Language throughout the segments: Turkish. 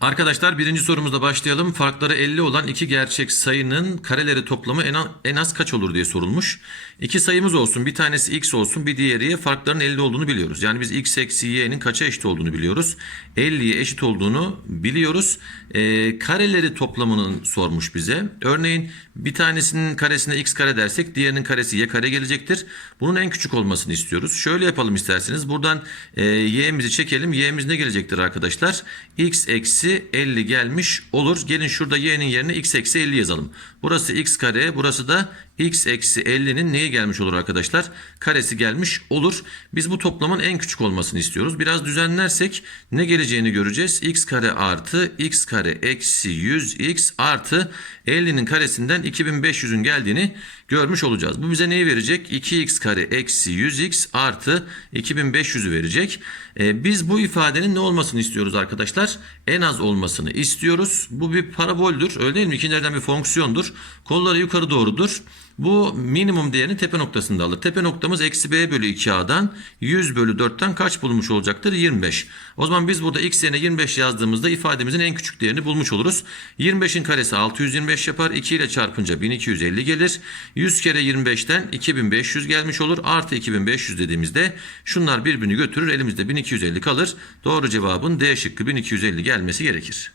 Arkadaşlar birinci sorumuzla başlayalım. Farkları 50 olan iki gerçek sayının kareleri toplamı en az, kaç olur diye sorulmuş. İki sayımız olsun. Bir tanesi x olsun bir diğeri y. Farkların 50 olduğunu biliyoruz. Yani biz x eksi y'nin kaça eşit olduğunu biliyoruz. 50'ye eşit olduğunu biliyoruz. Ee, kareleri toplamının sormuş bize. Örneğin bir tanesinin karesine x kare dersek diğerinin karesi y kare gelecektir. Bunun en küçük olmasını istiyoruz. Şöyle yapalım isterseniz. Buradan e, y'mizi çekelim. y'miz ne gelecektir arkadaşlar? x eksi 50 gelmiş olur. Gelin şurada y'nin yerine x eksi 50 yazalım. Burası x kare, burası da x eksi 50'nin neye gelmiş olur arkadaşlar? Karesi gelmiş olur. Biz bu toplamın en küçük olmasını istiyoruz. Biraz düzenlersek ne geleceğini göreceğiz. x kare artı x kare eksi 100x artı 50'nin karesinden 2500'ün geldiğini görmüş olacağız. Bu bize neyi verecek? 2x kare eksi 100x artı 2500'ü verecek. Ee, biz bu ifadenin ne olmasını istiyoruz arkadaşlar? En az olmasını istiyoruz. Bu bir paraboldür. Öyle değil mi? İkincilerden bir fonksiyondur. Kolları yukarı doğrudur. Bu minimum değerini tepe noktasında alır. Tepe noktamız eksi b bölü 2a'dan 100 bölü 4'ten kaç bulmuş olacaktır? 25. O zaman biz burada x yerine 25 yazdığımızda ifademizin en küçük değerini bulmuş oluruz. 25'in karesi 625 yapar. 2 ile çarpınca 1250 gelir. 100 kere 25'ten 2500 gelmiş olur. Artı 2500 dediğimizde şunlar birbirini götürür. Elimizde 1250 kalır. Doğru cevabın D şıkkı 1250 gelmesi gerekir.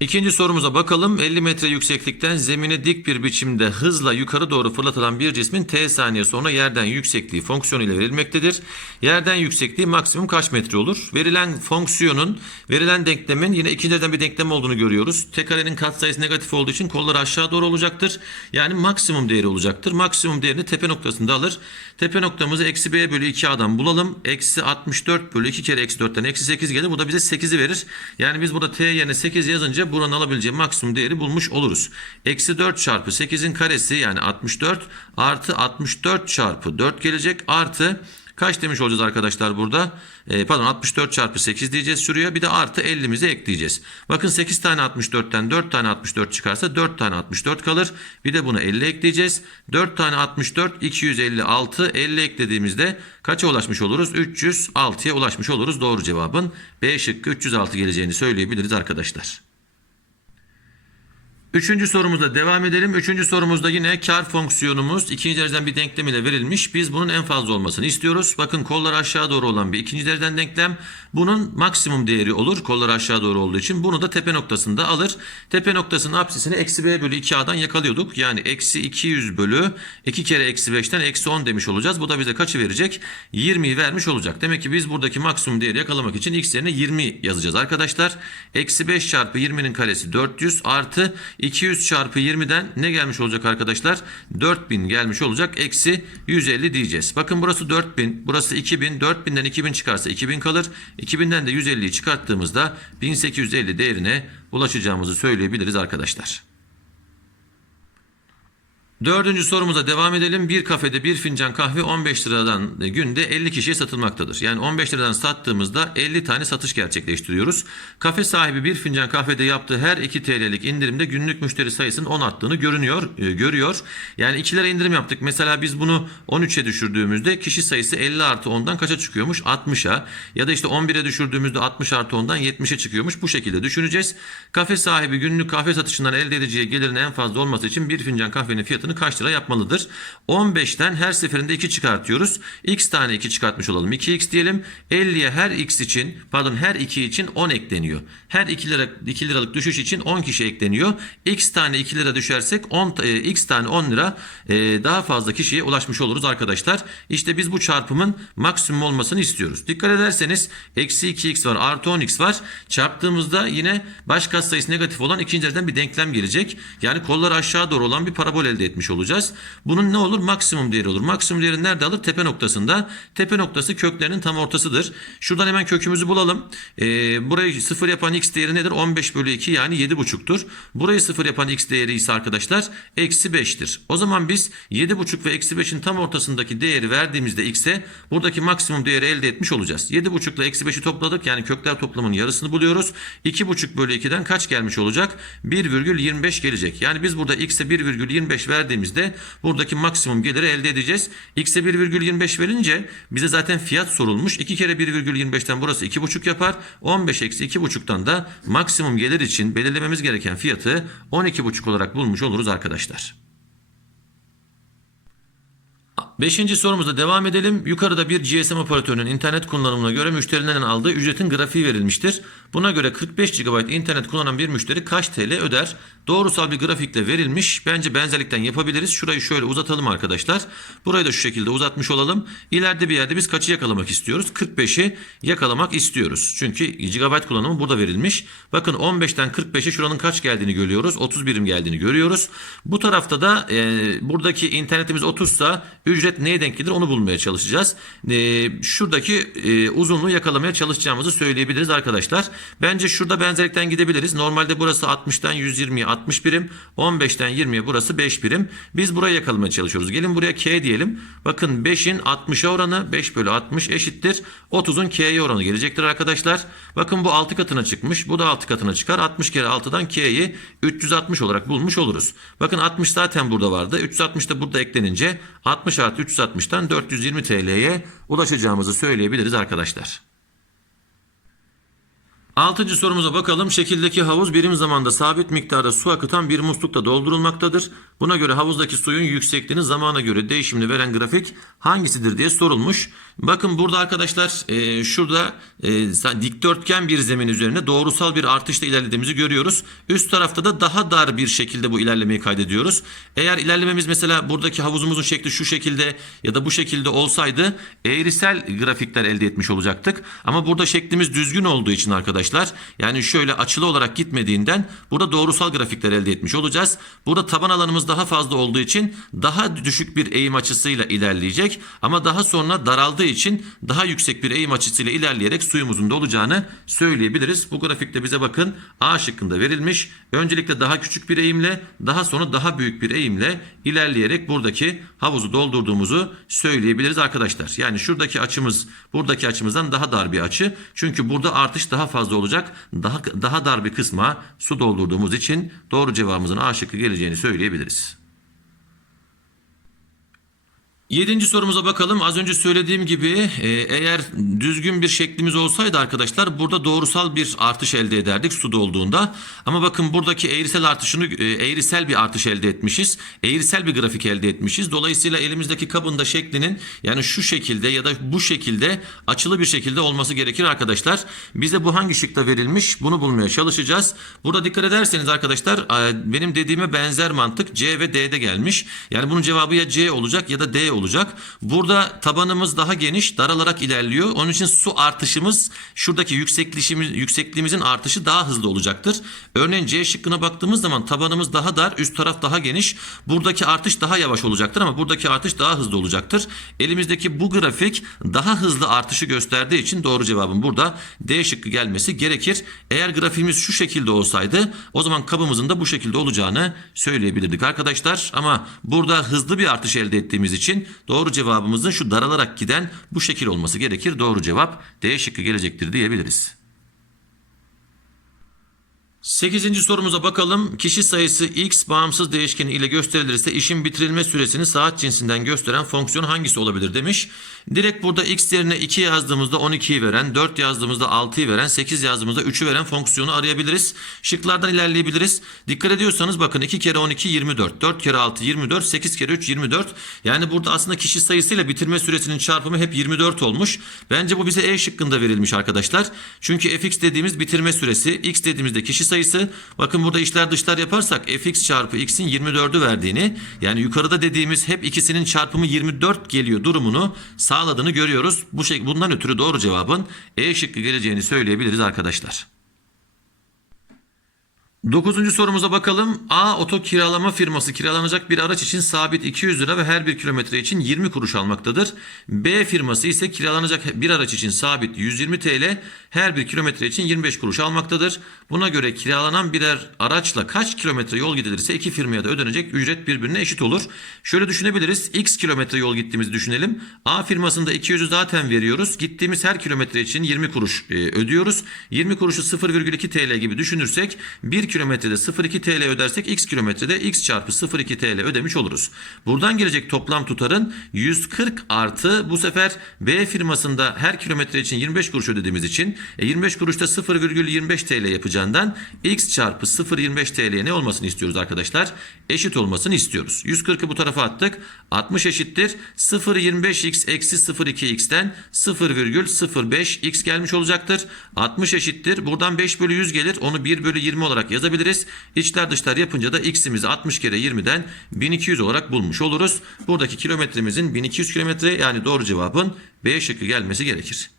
İkinci sorumuza bakalım. 50 metre yükseklikten zemine dik bir biçimde hızla yukarı doğru fırlatılan bir cismin t saniye sonra yerden yüksekliği fonksiyonu ile verilmektedir. Yerden yüksekliği maksimum kaç metre olur? Verilen fonksiyonun, verilen denklemin yine ikinciden bir denklem olduğunu görüyoruz. T karenin katsayısı negatif olduğu için kollar aşağı doğru olacaktır. Yani maksimum değeri olacaktır. Maksimum değerini tepe noktasında alır. Tepe noktamızı eksi b bölü 2a'dan bulalım. Eksi 64 bölü 2 kere eksi 4'ten eksi 8 gelir. Bu da bize 8'i verir. Yani biz burada t yerine 8 yazınca buranın alabileceği maksimum değeri bulmuş oluruz. Eksi 4 çarpı 8'in karesi yani 64 artı 64 çarpı 4 gelecek artı kaç demiş olacağız arkadaşlar burada? Ee, pardon 64 çarpı 8 diyeceğiz şuraya bir de artı 50'mizi ekleyeceğiz. Bakın 8 tane 64'ten 4 tane 64 çıkarsa 4 tane 64 kalır. Bir de buna 50 ekleyeceğiz. 4 tane 64 256 50 eklediğimizde kaça ulaşmış oluruz? 306'ya ulaşmış oluruz. Doğru cevabın B şıkkı 306 geleceğini söyleyebiliriz arkadaşlar. Üçüncü sorumuzda devam edelim. Üçüncü sorumuzda yine kar fonksiyonumuz ikinci dereceden bir denklem ile verilmiş. Biz bunun en fazla olmasını istiyoruz. Bakın kollar aşağı doğru olan bir ikinci dereceden denklem. Bunun maksimum değeri olur. Kollar aşağı doğru olduğu için. Bunu da tepe noktasında alır. Tepe noktasının apsisini eksi b bölü 2a'dan yakalıyorduk. Yani eksi 200 bölü 2 kere eksi 5'ten eksi 10 demiş olacağız. Bu da bize kaçı verecek? 20'yi vermiş olacak. Demek ki biz buradaki maksimum değeri yakalamak için x yerine 20 yazacağız arkadaşlar. Eksi 5 çarpı 20'nin karesi 400 artı 200 çarpı 20'den ne gelmiş olacak arkadaşlar? 4000 gelmiş olacak. Eksi 150 diyeceğiz. Bakın burası 4000, burası 2000. 4000'den 2000 çıkarsa 2000 kalır. 2000'den de 150'yi çıkarttığımızda 1850 değerine ulaşacağımızı söyleyebiliriz arkadaşlar. Dördüncü sorumuza devam edelim. Bir kafede bir fincan kahve 15 liradan günde 50 kişiye satılmaktadır. Yani 15 liradan sattığımızda 50 tane satış gerçekleştiriyoruz. Kafe sahibi bir fincan kahvede yaptığı her 2 TL'lik indirimde günlük müşteri sayısının 10 arttığını görünüyor, e, görüyor. Yani 2 lira indirim yaptık. Mesela biz bunu 13'e düşürdüğümüzde kişi sayısı 50 artı 10'dan kaça çıkıyormuş? 60'a. Ya da işte 11'e düşürdüğümüzde 60 artı 10'dan 70'e çıkıyormuş. Bu şekilde düşüneceğiz. Kafe sahibi günlük kahve satışından elde edeceği gelirin en fazla olması için bir fincan kahvenin fiyatını kaç lira yapmalıdır? 15'ten her seferinde 2 çıkartıyoruz. X tane 2 çıkartmış olalım. 2x diyelim. 50'ye her x için pardon her 2 için 10 ekleniyor. Her 2 lira 2 liralık düşüş için 10 kişi ekleniyor. X tane 2 lira düşersek 10 e, x tane 10 lira e, daha fazla kişiye ulaşmış oluruz arkadaşlar. İşte biz bu çarpımın maksimum olmasını istiyoruz. Dikkat ederseniz eksi 2x var artı 10x var. Çarptığımızda yine baş katsayısı negatif olan ikinci dereceden bir denklem gelecek. Yani kollar aşağı doğru olan bir parabol elde etmiş olacağız. Bunun ne olur? Maksimum değeri olur. Maksimum değeri nerede alır? Tepe noktasında. Tepe noktası köklerinin tam ortasıdır. Şuradan hemen kökümüzü bulalım. Ee, burayı sıfır yapan x değeri nedir? 15 bölü 2 yani 7,5'tur. Burayı sıfır yapan x değeri ise arkadaşlar eksi 5'tir. O zaman biz 7,5 ve eksi 5'in tam ortasındaki değeri verdiğimizde x'e buradaki maksimum değeri elde etmiş olacağız. 7,5 ile eksi 5'i topladık. Yani kökler toplamının yarısını buluyoruz. 2,5 bölü 2'den kaç gelmiş olacak? 1,25 gelecek. Yani biz burada x'e 1,25 verdiğimizde verdiğimizde buradaki maksimum geliri elde edeceğiz. X'e 1,25 verince bize zaten fiyat sorulmuş. 2 kere 1,25'ten burası 2,5 yapar. 15 eksi 2,5'tan da maksimum gelir için belirlememiz gereken fiyatı 12,5 olarak bulmuş oluruz arkadaşlar. Beşinci sorumuza devam edelim. Yukarıda bir GSM operatörünün internet kullanımına göre müşterilerin aldığı ücretin grafiği verilmiştir. Buna göre 45 GB internet kullanan bir müşteri kaç TL öder? Doğrusal bir grafikle verilmiş. Bence benzerlikten yapabiliriz. Şurayı şöyle uzatalım arkadaşlar. Burayı da şu şekilde uzatmış olalım. İleride bir yerde biz kaçı yakalamak istiyoruz? 45'i yakalamak istiyoruz. Çünkü GB kullanımı burada verilmiş. Bakın 15'ten 45'e şuranın kaç geldiğini görüyoruz. 30 birim geldiğini görüyoruz. Bu tarafta da e, buradaki internetimiz 30 sa ücret neye denk gelir onu bulmaya çalışacağız. E, şuradaki e, uzunluğu yakalamaya çalışacağımızı söyleyebiliriz arkadaşlar. Bence şurada benzerlikten gidebiliriz. Normalde burası 60'tan 120'ye 60 birim. 15'ten 20'ye burası 5 birim. Biz burayı yakalamaya çalışıyoruz. Gelin buraya K diyelim. Bakın 5'in 60'a oranı 5 bölü 60 eşittir. 30'un K'ye oranı gelecektir arkadaşlar. Bakın bu 6 katına çıkmış. Bu da 6 katına çıkar. 60 kere 6'dan K'yi 360 olarak bulmuş oluruz. Bakın 60 zaten burada vardı. 360 da burada eklenince 60 artı 360'tan 420 TL'ye ulaşacağımızı söyleyebiliriz arkadaşlar. Altıncı sorumuza bakalım. Şekildeki havuz birim zamanda sabit miktarda su akıtan bir muslukta doldurulmaktadır. Buna göre havuzdaki suyun yüksekliğini zamana göre değişimini veren grafik hangisidir diye sorulmuş. Bakın burada arkadaşlar e, şurada e, dikdörtgen bir zemin üzerine doğrusal bir artışla ilerlediğimizi görüyoruz. Üst tarafta da daha dar bir şekilde bu ilerlemeyi kaydediyoruz. Eğer ilerlememiz mesela buradaki havuzumuzun şekli şu şekilde ya da bu şekilde olsaydı eğrisel grafikler elde etmiş olacaktık. Ama burada şeklimiz düzgün olduğu için arkadaşlar yani şöyle açılı olarak gitmediğinden burada doğrusal grafikler elde etmiş olacağız. Burada taban alanımız daha fazla olduğu için daha düşük bir eğim açısıyla ilerleyecek ama daha sonra daraldığı için daha yüksek bir eğim açısıyla ilerleyerek suyumuzun dolacağını söyleyebiliriz. Bu grafikte bize bakın A şıkkında verilmiş. Öncelikle daha küçük bir eğimle daha sonra daha büyük bir eğimle ilerleyerek buradaki havuzu doldurduğumuzu söyleyebiliriz arkadaşlar. Yani şuradaki açımız buradaki açımızdan daha dar bir açı. Çünkü burada artış daha fazla olacak. Daha daha dar bir kısma su doldurduğumuz için doğru cevabımızın A şıkkı geleceğini söyleyebiliriz. Yedinci sorumuza bakalım. Az önce söylediğim gibi e, eğer düzgün bir şeklimiz olsaydı arkadaşlar burada doğrusal bir artış elde ederdik su dolduğunda. Ama bakın buradaki eğrisel artışını e, eğrisel bir artış elde etmişiz. Eğrisel bir grafik elde etmişiz. Dolayısıyla elimizdeki kabın da şeklinin yani şu şekilde ya da bu şekilde açılı bir şekilde olması gerekir arkadaşlar. Bize bu hangi şıkta verilmiş bunu bulmaya çalışacağız. Burada dikkat ederseniz arkadaşlar e, benim dediğime benzer mantık C ve D'de gelmiş. Yani bunun cevabı ya C olacak ya da D olacak olacak. Burada tabanımız daha geniş, daralarak ilerliyor. Onun için su artışımız şuradaki yüksekliğimiz, yüksekliğimizin artışı daha hızlı olacaktır. Örneğin C şıkkına baktığımız zaman tabanımız daha dar, üst taraf daha geniş. Buradaki artış daha yavaş olacaktır ama buradaki artış daha hızlı olacaktır. Elimizdeki bu grafik daha hızlı artışı gösterdiği için doğru cevabın burada D şıkkı gelmesi gerekir. Eğer grafiğimiz şu şekilde olsaydı o zaman kabımızın da bu şekilde olacağını söyleyebilirdik arkadaşlar. Ama burada hızlı bir artış elde ettiğimiz için Doğru cevabımızın şu daralarak giden bu şekil olması gerekir. Doğru cevap D şıkkı gelecektir diyebiliriz. Sekizinci sorumuza bakalım. Kişi sayısı x bağımsız değişkeni ile gösterilirse işin bitirilme süresini saat cinsinden gösteren fonksiyon hangisi olabilir demiş. Direkt burada x yerine 2 yazdığımızda 12'yi veren, 4 yazdığımızda 6'yı veren, 8 yazdığımızda 3'ü veren fonksiyonu arayabiliriz. Şıklardan ilerleyebiliriz. Dikkat ediyorsanız bakın 2 kere 12 24, 4 kere 6 24, 8 kere 3 24. Yani burada aslında kişi sayısıyla bitirme süresinin çarpımı hep 24 olmuş. Bence bu bize E şıkkında verilmiş arkadaşlar. Çünkü fx dediğimiz bitirme süresi, x dediğimizde kişi sayısı. Bakın burada işler dışlar yaparsak fx çarpı x'in 24'ü verdiğini yani yukarıda dediğimiz hep ikisinin çarpımı 24 geliyor durumunu sağladığını görüyoruz. Bu şey, bundan ötürü doğru cevabın E şıkkı geleceğini söyleyebiliriz arkadaşlar. Dokuzuncu sorumuza bakalım. A oto kiralama firması kiralanacak bir araç için sabit 200 lira ve her bir kilometre için 20 kuruş almaktadır. B firması ise kiralanacak bir araç için sabit 120 TL, her bir kilometre için 25 kuruş almaktadır. Buna göre kiralanan birer araçla kaç kilometre yol gidilirse iki firmaya da ödenecek ücret birbirine eşit olur. Şöyle düşünebiliriz. X kilometre yol gittiğimizi düşünelim. A firmasında 200'ü zaten veriyoruz. Gittiğimiz her kilometre için 20 kuruş e, ödüyoruz. 20 kuruşu 0,2 TL gibi düşünürsek 1 kilometrede 0,2 TL ödersek x kilometrede x çarpı 0,2 TL ödemiş oluruz. Buradan gelecek toplam tutarın 140 artı bu sefer B firmasında her kilometre için 25 kuruş ödediğimiz için e, 25 kuruşta 0,25 TL yapacağından x çarpı 0,25 TL'ye ne olmasını istiyoruz arkadaşlar? Eşit olmasını istiyoruz. 140'ı bu tarafa attık. 60 eşittir. 0,25x eksi 0,2x'ten 0,05x gelmiş olacaktır. 60 eşittir. Buradan 5 bölü 100 gelir. Onu 1 bölü 20 olarak yazabiliriz. İçler dışlar yapınca da x'imizi 60 kere 20'den 1200 olarak bulmuş oluruz. Buradaki kilometremizin 1200 kilometre yani doğru cevabın B şıkkı gelmesi gerekir.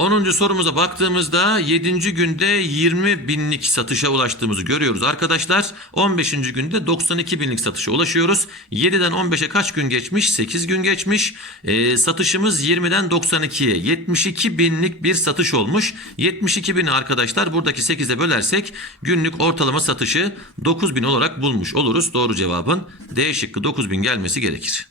10. sorumuza baktığımızda 7. günde 20 binlik satışa ulaştığımızı görüyoruz arkadaşlar. 15. günde 92 binlik satışa ulaşıyoruz. 7'den 15'e kaç gün geçmiş? 8 gün geçmiş. Ee, satışımız 20'den 92'ye 72 binlik bir satış olmuş. 72 bini arkadaşlar buradaki 8'e bölersek günlük ortalama satışı 9 bin olarak bulmuş oluruz. Doğru cevabın D şıkkı 9 bin gelmesi gerekir.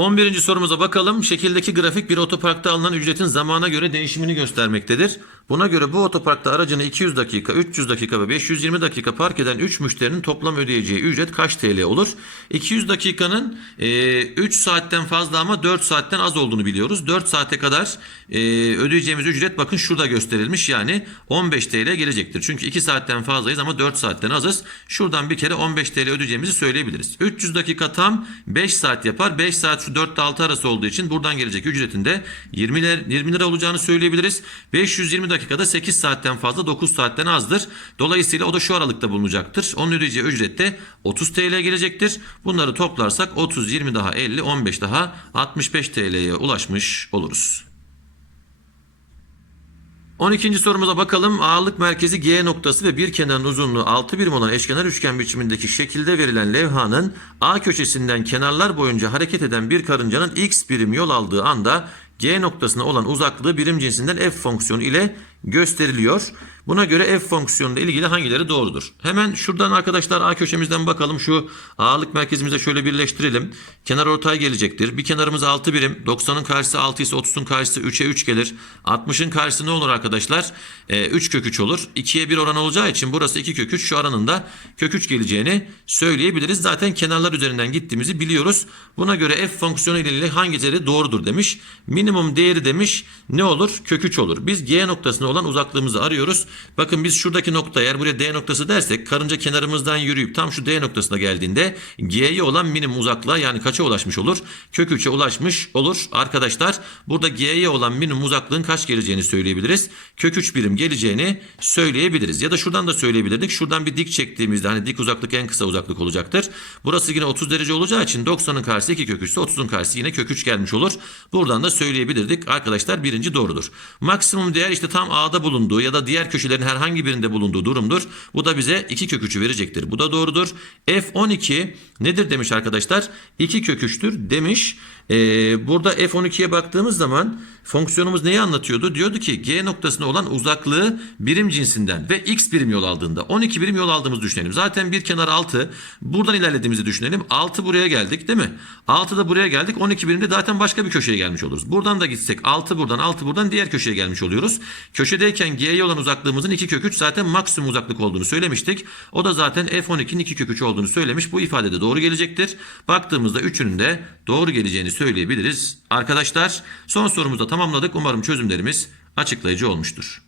11. sorumuza bakalım. Şekildeki grafik bir otoparkta alınan ücretin zamana göre değişimini göstermektedir. Buna göre bu otoparkta aracını 200 dakika, 300 dakika ve 520 dakika park eden 3 müşterinin toplam ödeyeceği ücret kaç TL olur? 200 dakikanın e, 3 saatten fazla ama 4 saatten az olduğunu biliyoruz. 4 saate kadar e, ödeyeceğimiz ücret bakın şurada gösterilmiş yani 15 TL gelecektir. Çünkü 2 saatten fazlayız ama 4 saatten azız. Şuradan bir kere 15 TL ödeyeceğimizi söyleyebiliriz. 300 dakika tam 5 saat yapar. 5 saat şu 4 ile 6 arası olduğu için buradan gelecek ücretin de 20 lira, 20 lira olacağını söyleyebiliriz. 520 dakikada 8 saatten fazla 9 saatten azdır. Dolayısıyla o da şu aralıkta bulunacaktır. Onun ödeyeceği ücret de 30 TL gelecektir. Bunları toplarsak 30, 20 daha 50, 15 daha 65 TL'ye ulaşmış oluruz. 12. sorumuza bakalım. Ağırlık merkezi G noktası ve bir kenarın uzunluğu 6 birim olan eşkenar üçgen biçimindeki şekilde verilen levhanın A köşesinden kenarlar boyunca hareket eden bir karıncanın x birim yol aldığı anda G noktasına olan uzaklığı birim cinsinden f fonksiyonu ile gösteriliyor. Buna göre f fonksiyonu ile ilgili hangileri doğrudur? Hemen şuradan arkadaşlar A köşemizden bakalım. Şu ağırlık merkezimize şöyle birleştirelim. Kenar ortay gelecektir. Bir kenarımız 6 birim. 90'ın karşısı 6 ise 30'un karşısı 3'e 3 gelir. 60'ın karşısı ne olur arkadaşlar? Ee, 3 kök 3 olur. 2'ye 1 oran olacağı için burası 2 kök 3. Şu aranında kök 3 geleceğini söyleyebiliriz. Zaten kenarlar üzerinden gittiğimizi biliyoruz. Buna göre f fonksiyonu ile ilgili hangileri doğrudur demiş. Minimum değeri demiş ne olur? Kök 3 olur. Biz G noktasına olan uzaklığımızı arıyoruz. Bakın biz şuradaki nokta eğer buraya D noktası dersek karınca kenarımızdan yürüyüp tam şu D noktasına geldiğinde G'ye olan minimum uzaklığa yani kaça ulaşmış olur? Kök 3'e ulaşmış olur. Arkadaşlar burada G'ye olan minimum uzaklığın kaç geleceğini söyleyebiliriz. Kök 3 birim geleceğini söyleyebiliriz. Ya da şuradan da söyleyebilirdik. Şuradan bir dik çektiğimizde hani dik uzaklık en kısa uzaklık olacaktır. Burası yine 30 derece olacağı için 90'ın karşısı 2 kök 3 ise 30'un karşısı yine kök 3 gelmiş olur. Buradan da söyleyebilirdik. Arkadaşlar birinci doğrudur. Maksimum değer işte tam A'da bulunduğu ya da diğer köşelerin herhangi birinde bulunduğu durumdur. Bu da bize 2 kök 3'ü verecektir. Bu da doğrudur. F12 nedir demiş arkadaşlar? 2 kök 3'tür demiş. Ee, burada F12'ye baktığımız zaman fonksiyonumuz neyi anlatıyordu? Diyordu ki G noktasına olan uzaklığı birim cinsinden ve x birim yol aldığında 12 birim yol aldığımızı düşünelim. Zaten bir kenar 6. Buradan ilerlediğimizi düşünelim. 6 buraya geldik değil mi? 6 da buraya geldik. 12 birimde zaten başka bir köşeye gelmiş oluruz. Buradan da gitsek 6 buradan 6 buradan diğer köşeye gelmiş oluyoruz. Köşedeyken G'ye olan uzaklığımızın 2 kök 3 zaten maksimum uzaklık olduğunu söylemiştik. O da zaten F12'nin 2 kök 3 olduğunu söylemiş. Bu ifade de doğru gelecektir. Baktığımızda üçünün de doğru geleceğini söyleyebiliriz. Arkadaşlar son sorumuzu tamamladık. Umarım çözümlerimiz açıklayıcı olmuştur.